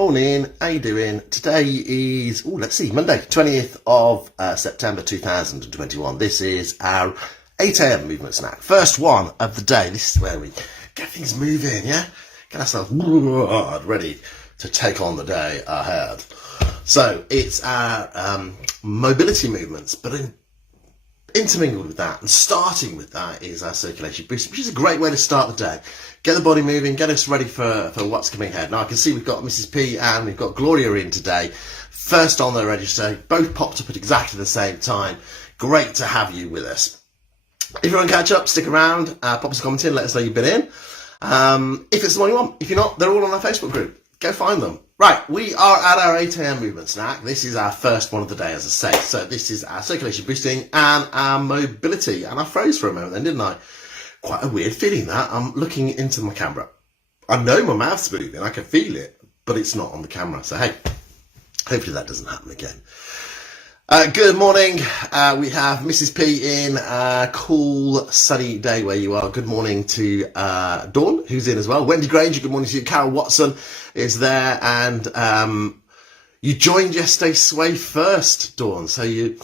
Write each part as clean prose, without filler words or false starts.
Morning, how you doing? Today is, Monday, 20th of September 2021. This is our 8 a.m. movement snack. First one of the day. This is where we get things moving, yeah? Get ourselves ready to take on the day ahead. So it's our mobility movements, but intermingled with that and starting with that is our circulation boost, which is a great way to start the day. Get the body moving, get us ready for what's coming ahead. Now I can see we've got Mrs. P and we've got Gloria in today. First on the register, both popped up at exactly the same time. Great to have you with us. If you want to catch up, stick around, pop us a comment in, let us know you've been in. If it's the one you want, if you're not, they're all on our Facebook group. Go find them. Right, we are at our 8 a.m. movement snack. This is our first one of the day, as I say. So this is our circulation boosting and our mobility. And I froze for a moment then, didn't I? Quite a weird feeling that. I'm looking into my camera. I know my mouth's moving, I can feel it, but it's not on the camera. So hey, hopefully that doesn't happen again. Good morning. We have Mrs. P in a cool, sunny day where you are. Good morning to Dawn, who's in as well. Wendy Granger, good morning to you. Carol Watson is there. And you joined yesterday's Sway first, Dawn. So you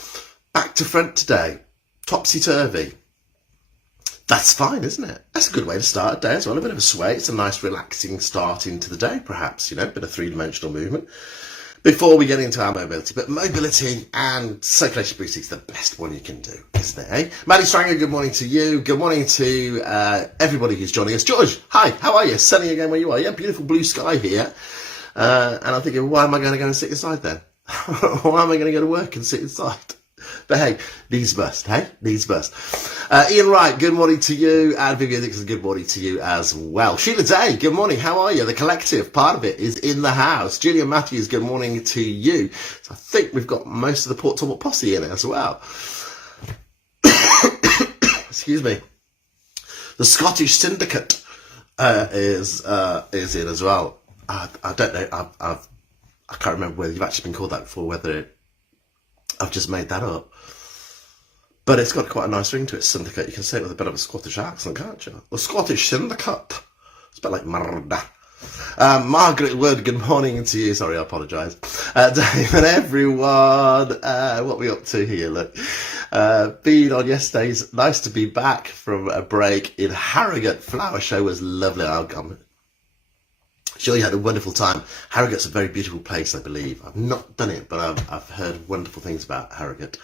back to front today. Topsy-turvy. That's fine, isn't it? That's a good way to start a day as well. A bit of a sway. It's a nice, relaxing start into the day, perhaps. You know, a bit of three-dimensional movement. Before we get into our mobility, but mobility and circulation boosting is the best one you can do, isn't it, eh? Maddie Stranger, good morning to you. Good morning to everybody who's joining us. George, hi, how are you? Sunny again where you are. Yeah, beautiful blue sky here. And I'm thinking, why am I going to go and sit inside then? Why am I going to go to work and sit inside? But hey, these must, hey? These must. Ian Wright, good morning to you. And Vivian Dixon, good morning to you as well. Sheila Day, good morning. How are you? The collective part of it is in the house. Julian Matthews, good morning to you. So I think we've got most of the Port Talbot posse in it as well. Excuse me. The Scottish Syndicate is in as well. I don't know. I can't remember whether you've actually been called that before, whether I've just made that up. But it's got quite a nice ring to it, Syndicate. You can say it with a bit of a Scottish accent, can't you? The Scottish Syndicate. It's a bit like murder. Margaret Wood, good morning to you. Sorry, I apologise. Dave and everyone. What are we up to here? Look. Being on yesterday's, nice to be back from a break in Harrogate. Flower show was lovely. I'm sure you had a wonderful time. Harrogate's a very beautiful place, I believe. I've not done it, but I've heard wonderful things about Harrogate.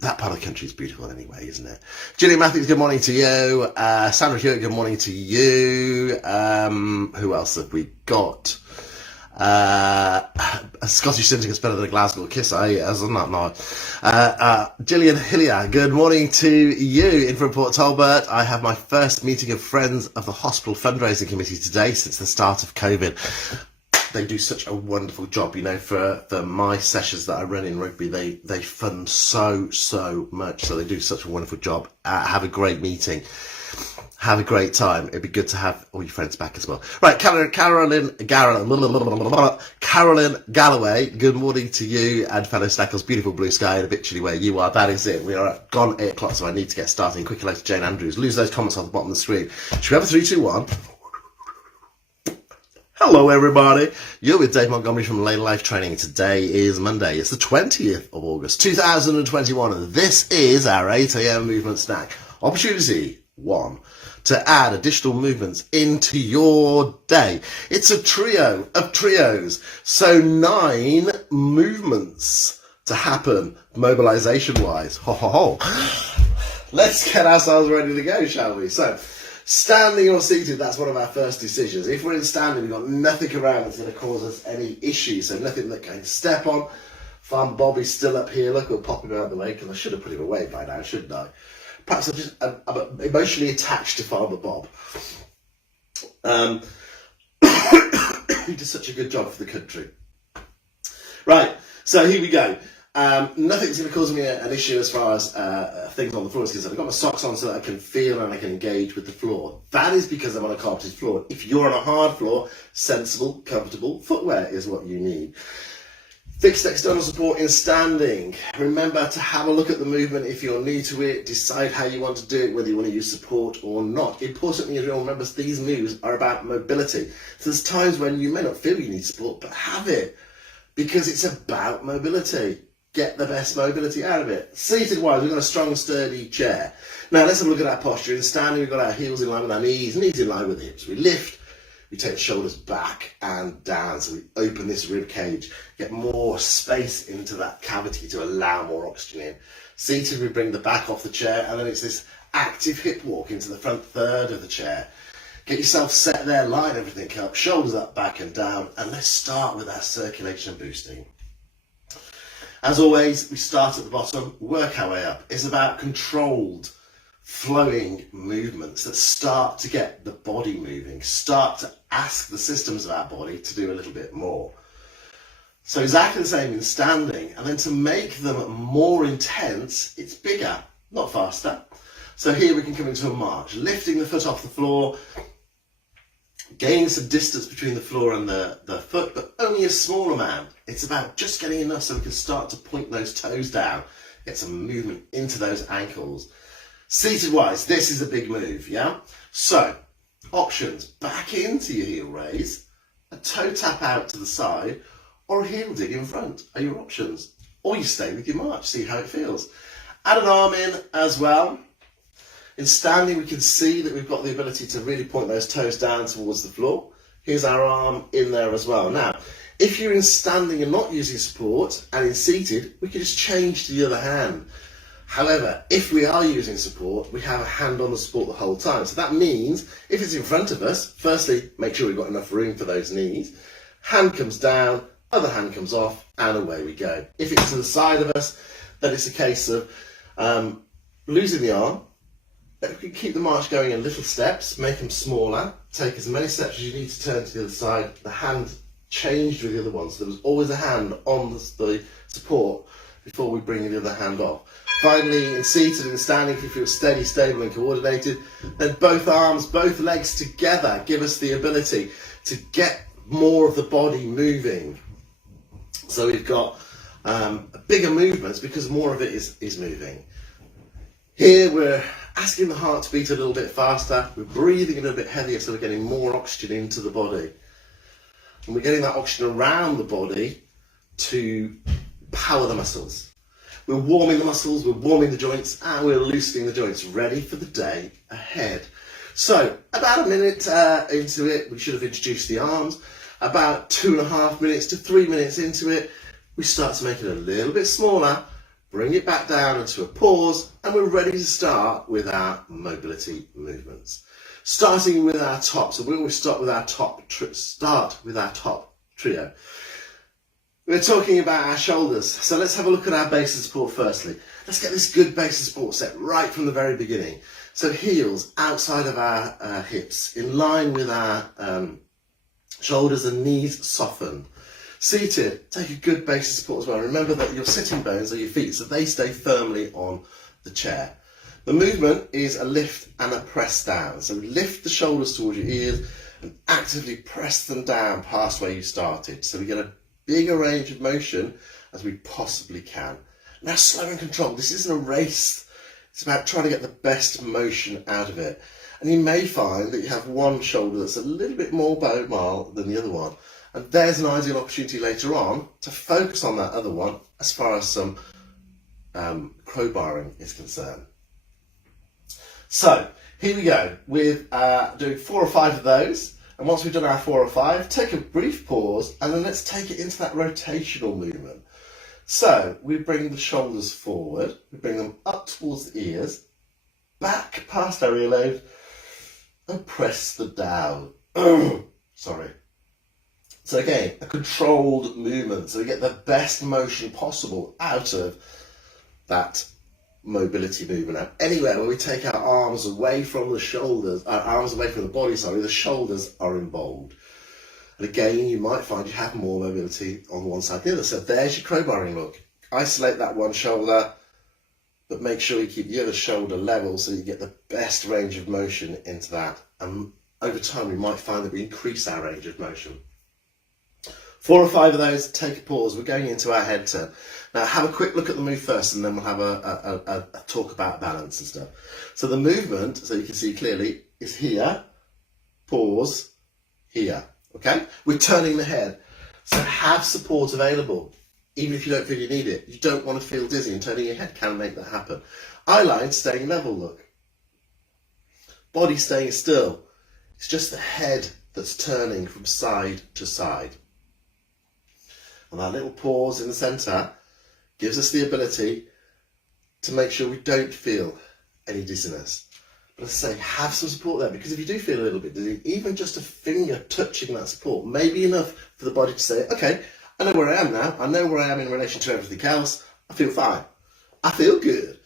That part of the country is beautiful anyway, isn't it? Julian Matthews, good morning to you. Sandra Hewitt, good morning to you. Who else have we got? A Scottish Syndicate's better than a Glasgow kiss, isn't that now? Gillian Hillier, good morning to you. In from Port Talbot, I have my first meeting of Friends of the Hospital Fundraising Committee today since the start of COVID. They do such a wonderful job, you know, for my sessions that I run in rugby. They fund so much, so they do such a wonderful job. Have a great meeting. Have a great time. It'd be good to have all your friends back as well. Right, Carolyn Galloway, good morning to you and fellow Snackles. Beautiful blue sky and habitually where you are. That is it. We are gone 8 o'clock, so I need to get started. Quick hello to Jane Andrews. Lose those comments on the bottom of the screen. Should we have a 3, 2, 1? Hello, everybody. You're with Dave Montgomery from Lane Life Training. Today is Monday. It's the 20th of August, 2021, and this is our 8 a.m. movement snack. Opportunity 1. To add additional movements into your day. It's a trio of trios. So 9 movements to happen mobilization-wise. Ho, ho, ho. Let's get ourselves ready to go, shall we? So, standing or seated, that's one of our first decisions. If we're in standing, we've got nothing around that's going to cause us any issues. So nothing that can step on. Farmer Bobby's still up here. Look, we'll pop him out of the way because I should have put him away by now, shouldn't I? Perhaps I'm emotionally attached to Farmer Bob. He does such a good job for the country. Right, so here we go. Nothing's going to cause me an issue as far as things on the floor is concerned. I've got my socks on so that I can feel and I can engage with the floor. That is because I'm on a carpeted floor. If you're on a hard floor, sensible, comfortable footwear is what you need. Fixed external support in standing. Remember to have a look at the movement if you're new to it. Decide how you want to do it, whether you want to use support or not. Importantly, as you all remember, these moves are about mobility. So there's times when you may not feel you need support, but have it, because it's about mobility. Get the best mobility out of it. Seated wise, we've got a strong, sturdy chair. Now let's have a look at our posture. In standing, we've got our heels in line with our knees in line with the hips. We lift. We take the shoulders back and down, so we open this rib cage, get more space into that cavity to allow more oxygen in. Seated, we bring the back off the chair, and then it's this active hip walk into the front third of the chair. Get yourself set there, line everything up, shoulders up, back and down, and let's start with our circulation boosting. As always, we start at the bottom, work our way up. It's about controlled, flowing movements that start to get the body moving, start to ask the systems of our body to do a little bit more. So exactly the same in standing, and then to make them more intense, it's bigger, not faster. So here we can come into a march, lifting the foot off the floor, gaining some distance between the floor and the foot, but only a small amount. It's about just getting enough so we can start to point those toes down, get some movement into those ankles. Seated wise, this is a big move, yeah? So, options, back into your heel raise, a toe tap out to the side, or a heel dig in front are your options. Or you stay with your march, see how it feels. Add an arm in as well. In standing, we can see that we've got the ability to really point those toes down towards the floor. Here's our arm in there as well. Now, if you're in standing and not using support, and in seated, we can just change to the other hand. However, if we are using support, we have a hand on the support the whole time. So that means if it's in front of us, firstly, make sure we've got enough room for those knees. Hand comes down, other hand comes off, and away we go. If it's to the side of us, then it's a case of losing the arm. We can keep the march going in little steps, make them smaller, take as many steps as you need to turn to the other side. The hand changed with the other one, so there was always a hand on the support before we bring the other hand off. Finally, in seated and standing, if you feel steady, stable and coordinated, then both arms, both legs together give us the ability to get more of the body moving. So we've got bigger movements because more of it is moving. Here we're asking the heart to beat a little bit faster, we're breathing a little bit heavier so we're getting more oxygen into the body. And we're getting that oxygen around the body to power the muscles. We're warming the muscles, we're warming the joints, and we're loosening the joints, ready for the day ahead. So, about a minute into it, we should have introduced the arms. About 2.5 minutes to 3 minutes into it, we start to make it a little bit smaller, bring it back down into a pause, and we're ready to start with our mobility movements. Starting with our top, so we always start with our top trio. We're talking about our shoulders, so let's have a look at our base of support firstly. Let's get this good base of support set right from the very beginning. So heels outside of our hips, in line with our shoulders and knees softened. Seated, take a good base of support as well. Remember that your sitting bones are your feet, so they stay firmly on the chair. The movement is a lift and a press down. So lift the shoulders towards your ears and actively press them down past where you started. So we get a bigger range of motion as we possibly can. Now slow and controlled. This isn't a race. It's about trying to get the best motion out of it. And you may find that you have one shoulder that's a little bit more mobile than the other one. And there's an ideal opportunity later on to focus on that other one as far as some crowbarring is concerned. So here we go with doing 4 or 5 of those. And once we've done our 4 or 5, take a brief pause and then let's take it into that rotational movement. So we bring the shoulders forward, we bring them up towards the ears, back past our earlobe, and press them down. Sorry. So again, a controlled movement, so we get the best motion possible out of that mobility movement. Now, anywhere where we take our arms away from the shoulders, our arms away from the body, sorry, the shoulders are involved. And again, you might find you have more mobility on one side than the other. So there's your crowbarring look. Isolate that one shoulder, but make sure you keep the other shoulder level so you get the best range of motion into that. And over time, we might find that we increase our range of motion. 4 or 5 of those, take a pause. We're going into our head turn. Now have a quick look at the move first, and then we'll have a talk about balance and stuff. So the movement, so you can see clearly, is here, pause, here. Okay? We're turning the head. So have support available, even if you don't feel you need it. You don't want to feel dizzy, and turning your head can make that happen. Eye line staying level, look. Body staying still. It's just the head that's turning from side to side. And that little pause in the centre gives us the ability to make sure we don't feel any dizziness. But as I say, have some support there, because if you do feel a little bit dizzy, even just a finger touching that support may be enough for the body to say, okay, I know where I am now. I know where I am in relation to everything else. I feel fine. I feel good,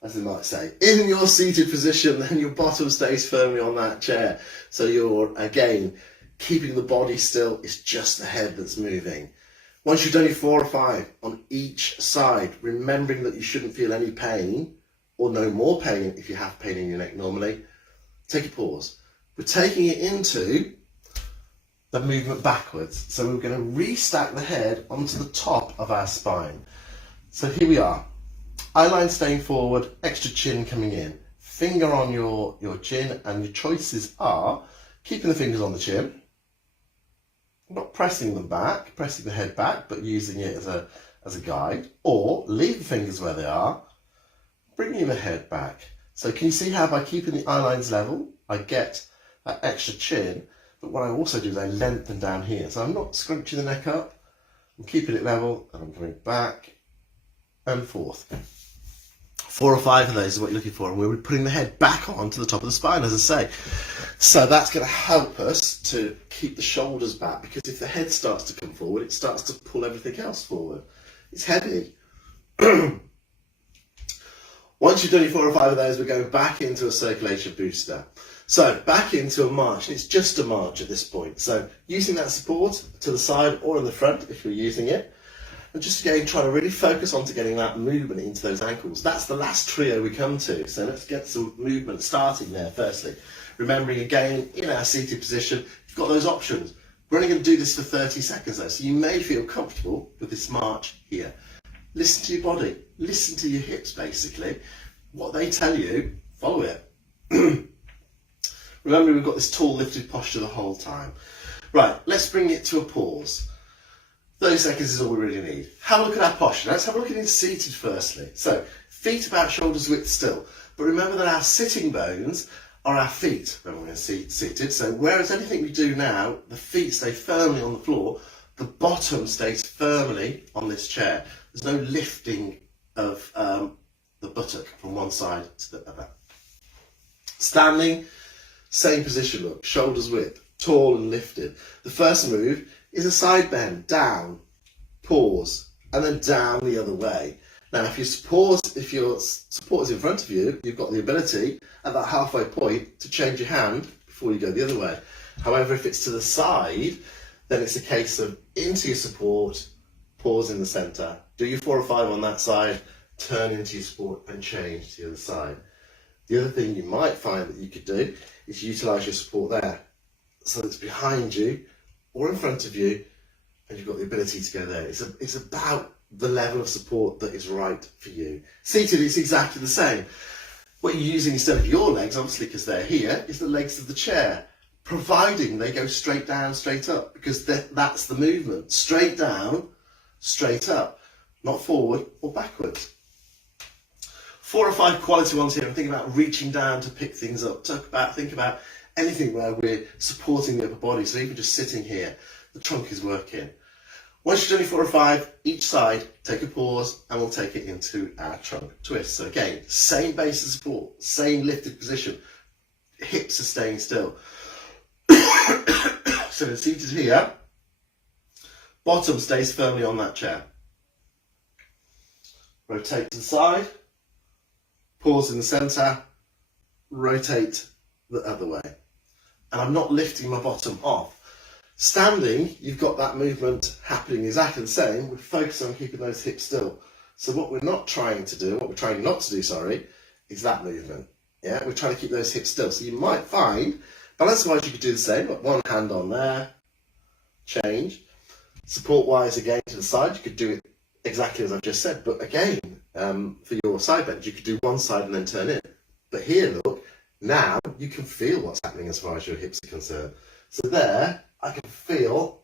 as they might say. In your seated position, then your bottom stays firmly on that chair. So you're, again, keeping the body still. It's just the head that's moving. Once you've done your 4 or 5 on each side, remembering that you shouldn't feel any pain, or no more pain if you have pain in your neck normally, take a pause. We're taking it into the movement backwards. So we're going to restack the head onto the top of our spine. So here we are. Eye line staying forward, extra chin coming in. Finger on your chin, and your choices are keeping the fingers on the chin, not pressing them back, pressing the head back, but using it as a guide, or leave the fingers where they are, bringing the head back. So can you see how by keeping the eye lines level, I get that extra chin, but what I also do is I lengthen down here. So I'm not scrunching the neck up, I'm keeping it level, and I'm coming back and forth. 4 or 5 of those is what you're looking for, and we're putting the head back onto the top of the spine, as I say. So that's going to help us to keep the shoulders back, because if the head starts to come forward, it starts to pull everything else forward. It's heavy. Once you've done your 4 or 5 of those, we're going back into a circulation booster. So back into a march, and it's just a march at this point. So using that support to the side or in the front if you're using it, and just again trying to really focus on to getting that movement into those ankles. That's the last trio we come to. So let's get some movement starting there firstly. Remembering again, in our seated position, you've got those options. We're only going to do this for 30 seconds though, so you may feel comfortable with this march here. Listen to your body, listen to your hips basically. What they tell you, follow it. Remember, we've got this tall lifted posture the whole time. Right, let's bring it to a pause. 30 seconds is all we really need. Have a look at our posture. Let's have a look at it seated firstly. So, feet about shoulders width still. But remember that our sitting bones are our feet when we're seated. So whereas anything we do now, the feet stay firmly on the floor, the bottom stays firmly on this chair. There's no lifting of the buttock from one side to the other. Standing, same position, look, shoulders width, tall and lifted. The first move is a side bend, down, pause, and then down the other way. Now, if your support is in front of you, you've got the ability at that halfway point to change your hand before you go the other way. However, if it's to the side, then it's a case of into your support, pause in the centre, do your 4 or 5 on that side, turn into your support and change to the other side. The other thing you might find that you could do is utilise your support there. So it's behind you or in front of you, and you've got the ability to go there. It's about the level of support that is right for you. Seated, it's exactly the same. What you're using instead of your legs, obviously because they're here, is the legs of the chair, providing they go straight down, straight up, because that's the movement. Straight down, straight up, not forward or backwards. 4 or 5 quality ones here, and think about reaching down to pick things up. Think about anything where we're supporting the upper body. So even just sitting here, the trunk is working. Once you've done your 4 or 5, each side, take a pause, and we'll take it into our trunk twist. So again, same base of support, same lifted position. Hips are staying still. So we're seated here. Bottom stays firmly on that chair. Rotate to the side. Pause in the centre. Rotate the other way. And I'm not lifting my bottom off. Standing, you've got that movement happening exactly the same. We're focused on keeping those hips still. So what we're not trying to do, what we're trying not to do, sorry, is that movement. Yeah, we're trying to keep those hips still. So you might find, balance-wise, you could do the same. Got one hand on there, change. Support wise, again, to the side, you could do it exactly as I've just said, but again, for your side bend, you could do one side and then turn in. But here, look, now you can feel what's happening as far as your hips are concerned. So there, I can feel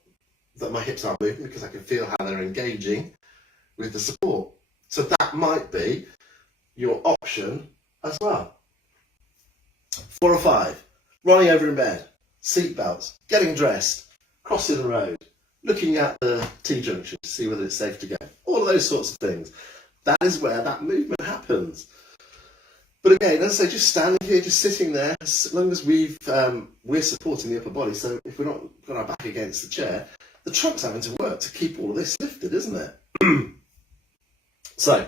that my hips aren't moving because I can feel how they're engaging with the support. So that might be your option as well. 4 or 5, rolling over in bed, seat belts, getting dressed, crossing the road, looking at the T-junction to see whether it's safe to go. All of those sorts of things. That is where that movement happens. But again, as I say, just standing here, just sitting there, as long as we're supporting the upper body, so if we're not got our back against the chair, the trunk's having to work to keep all of this lifted, isn't it? So,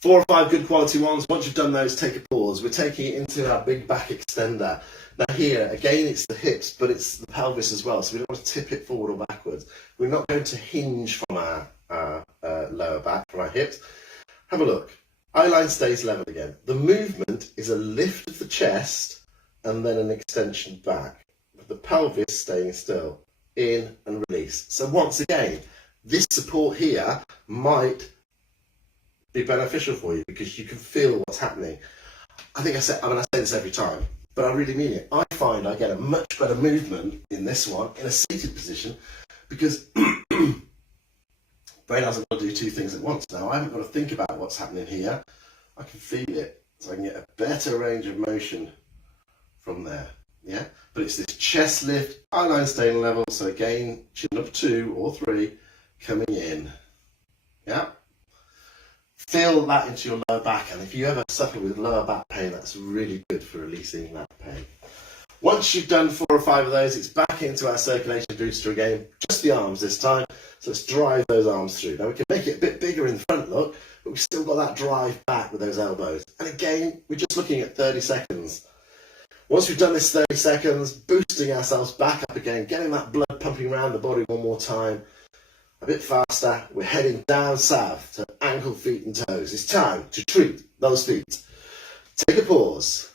4 or 5 good quality ones. Once you've done those, take a pause. We're taking it into our big back extender. Now here, again, it's the hips, but it's the pelvis as well, so we don't want to tip it forward or backwards. We're not going to hinge from our lower back, from our hips. Have a look. Eye line stays level again. The movement is a lift of the chest and then an extension back, with the pelvis staying still. In and release. So once again, this support here might be beneficial for you because you can feel what's happening. I say this every time, but I really mean it. I find I get a much better movement in this one in a seated position because brain hasn't got to do 2 things at once now. I haven't got to think about what's happening here. I can feel it, so I can get a better range of motion from there. Yeah, but it's this chest lift, eye line staying level. So again, chin up 2 or 3, coming in. Yeah. Feel that into your lower back, and if you ever suffer with lower back pain, that's really good for releasing that pain. Once you've done 4 or 5 of those, it's back into our circulation booster again, just the arms this time. So let's drive those arms through. Now we can make it a bit bigger in the front, look, but we've still got that drive back with those elbows. And again, we're just looking at 30 seconds. Once we've done this 30 seconds, boosting ourselves back up again, getting that blood pumping around the body one more time. A bit faster, we're heading down south to ankle, feet and toes. It's time to treat those feet. Take a pause.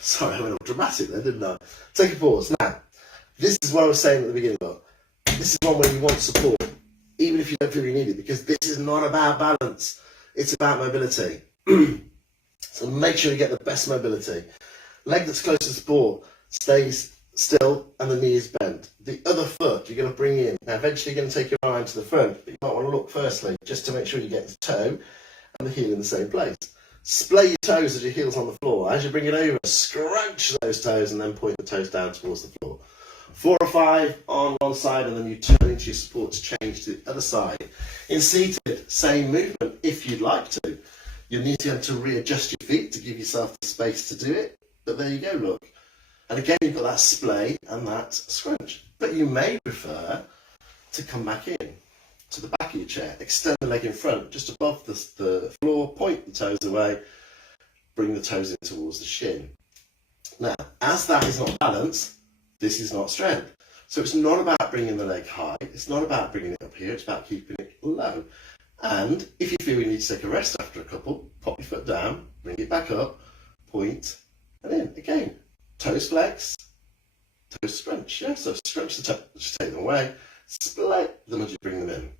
Sorry, I went all dramatic there, didn't I? Take a pause. Now, this is what I was saying at the beginning of. This is one where you want support, even if you don't feel you need it, because this is not about balance. It's about mobility. So make sure you get the best mobility. Leg that's close to support stays still and the knee is bent. The other foot you're going to bring in. Now eventually you're going to take your arm to the front, but you might want to look firstly just to make sure you get the toe and the heel in the same place. Splay your toes as your heel's on the floor. As you bring it over, scrunch those toes and then point the toes down towards the floor. 4 or 5 on one side and then you turn into your support to change to the other side. In seated, same movement if you'd like to. You'll need to readjust your feet to give yourself the space to do it. But there you go, look. And again, you've got that splay and that scrunch. But you may prefer to come back in to the back of your chair. Extend the leg in front, just above the floor, point the toes away, bring the toes in towards the shin. Now, as that is not balance, this is not strength. So it's not about bringing the leg high. It's not about bringing it up here. It's about keeping it low. And if you feel you need to take a rest after a couple, pop your foot down, bring it back up, point, and in. Again, toes flex, toes scrunch. Yeah, so scrunch the toes, just take them away, split them as you bring them in.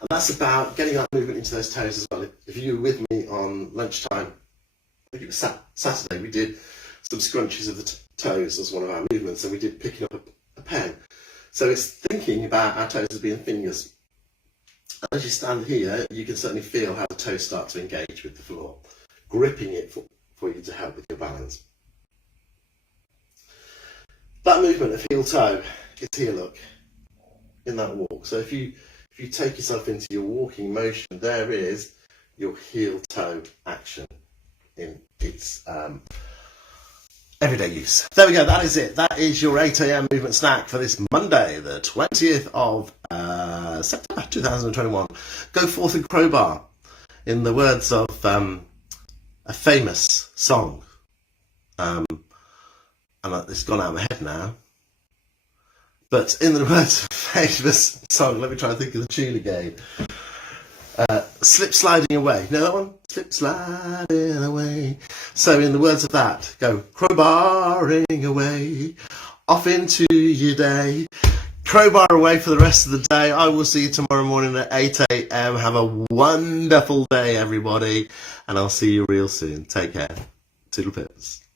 And that's about getting that movement into those toes as well. If you were with me on lunchtime, I think it was Saturday, we did some scrunches of the toes as one of our movements, and we did picking up a pen. So it's thinking about our toes as being fingers. And as you stand here, you can certainly feel how the toes start to engage with the floor, gripping it for you to help with your balance. That movement of heel toe is here, look, in that walk. So if you take yourself into your walking motion, there is your heel toe action in its everyday use. There we go, that is it. That is your 8 a.m. movement snack for this Monday, the 20th of September 2021. Go forth and crowbar, in the words of a famous song. And it's gone out of my head now. But in the words of a famous song, let me try and think of the tune again. Slip sliding away. Know that one? Slip sliding away. So in the words of that, go crowbarring away, off into your day. crowbar away for the rest of the day. I will see you tomorrow morning at 8 a.m. Have a wonderful day, everybody, and I'll see you real soon. Take care. Toodle pips.